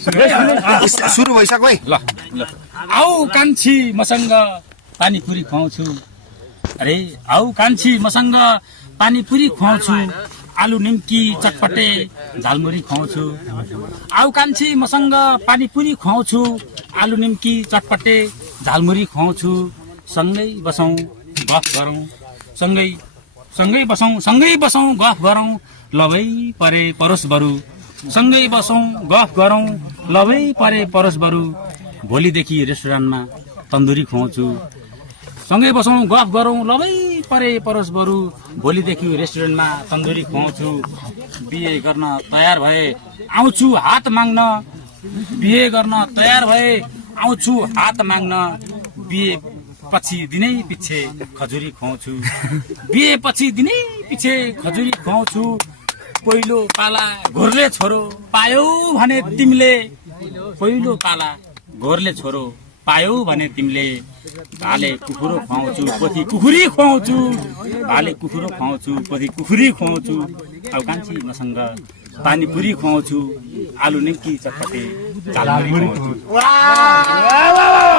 सुरु भइसक्यो है ल ल आऊ कान्छी मसँग पानीपुरी खुवाउँछु अरे आऊ कान्छी मसँग पानीपुरी खुवाउँछु आलु निम्की चटपटे झालमुरी खुवाउँछु आऊ कान्छी मसँग पानीपुरी खुवाउँछु आलु निम्की चटपटे झालमुरी खुवाउँछु सँगै बसौँ गफ गरौँ सँगै बसौँ गफ गरौँ लभै परे परोस बरु सँगै बसौँ गफ गरौँ लभै परे परोस बरु भोलिदेखि रेस्टुरेन्टमा तन्दुरी खुवाउँछु सँगै बसौँ गफ गरौँ लभै परे परोस बरु भोलिदेखि रेस्टुरेन्टमा तन्दुरी खुवाउँछु बिहे गर्न तयार भए आउँछु हात माग्न बिहे गर्न तयार भए आउँछु हात माग्न बिहे पछि दिनै पछि खजुरी खुवाउँछु बिहे पछि दिनै पछि खजुरी खुवाउँछु पहिलो पाला घोरले छोरो पायौ भने तिमीले पहिलो पाला घोरले छोरो पायौ भने तिमीले भाले कुखुरो खुवाउँछु पोथी कुखुरी खुवाउँछु भाले कुखुरो खुवाउँछु पोथी कुखुरी खुवाउँछु आऊ कान्छी मसँग पानीपुरी खुवाउँछु आलु निम्की चटपटे झालमुरी खुवाउँछु